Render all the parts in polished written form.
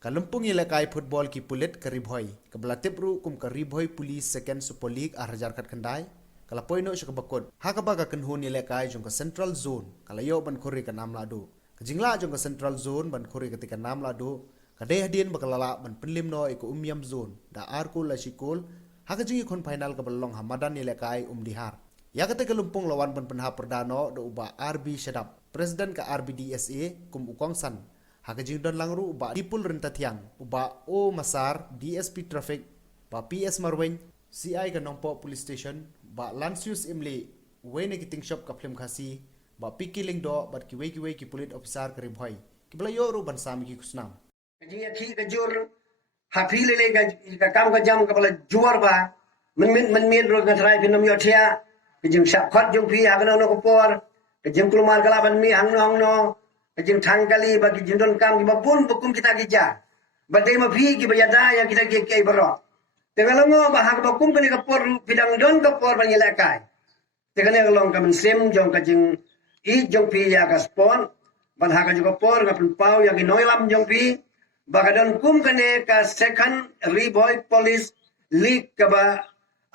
Kalumpung ilakai football ki pulit ke Bhoi. Kebelatip ru kum ke Bhoi Police Second Super League hajar kat kendai. Kalau poino syuk bakut. Haka baga kenhun ilakai jong ke Central Zone. Kalau yo ban khori ke nam Lahduh. Kejingla jong ke Central Zone ban khori ketika nam Lahduh. Kadeh din bakalala ban penlim no iku umyam zone. Da arkul la shikul. Haka jingi kon final ke belong hamadan ilakai dihar. Ya kata kelumpung lawan ban penha perdano do uba RB Shadap. Presiden ke RBDSA kum ukong san. Haka jing don langru uba dipul renta tiang uba O Masar DSP Traffic ba PS Marweng CI ke Nongpo Police Station ba Lansius Imli wene kiting shop ka film khasi ba pikiling do bat kiwe ki police officer ke Bhoi kibla yo ru ban sami ki kusnam jing ya thi ka jur hafi le ka kam ka jam ka bala juar ba men ro ka trai pinam yo thia jing sap khat jung phi ha no ko por jing kulmar kala ban mi hang no jing thang kali bagi jindon kam ki babun bukum kita gija badai ma phi ki bayada yang kita ke baro tengalongo ba hak bakum kani ka por bidang don ka por ban yela kai tengalong long ka men sem jong ka jing I jong phi ya ka spon ban hak juga por ka pau yang noilam jong phi bagadon kum kane ka second Bhoi Police League ka ba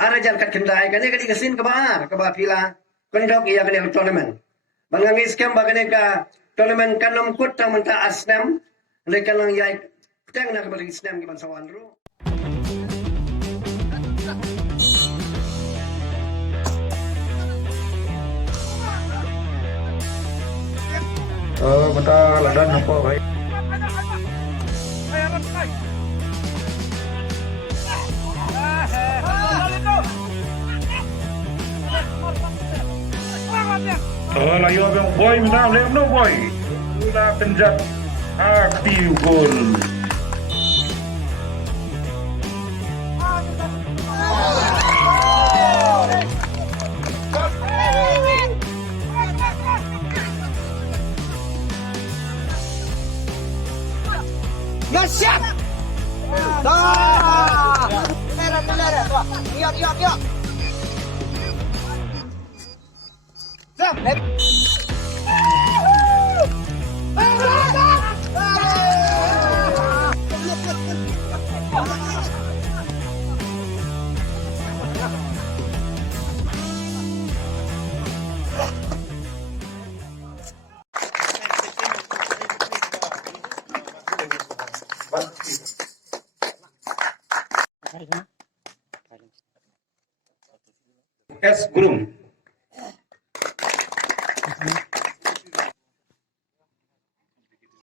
arajar kat kendai kane ka digasin ka ba pila kondok iya kane tournament bangangi scam bagane ka tournament kanom kut tang menta asnam lekan lang yai tang nak bagi snam ki bansawan ru Bentar Lahduh nampak baik. Layu abang Bhoi minta lem no Bhoi. Ula penjat api gol. Siap. Dah. Merah. Lihat. Siap. Es Gurung.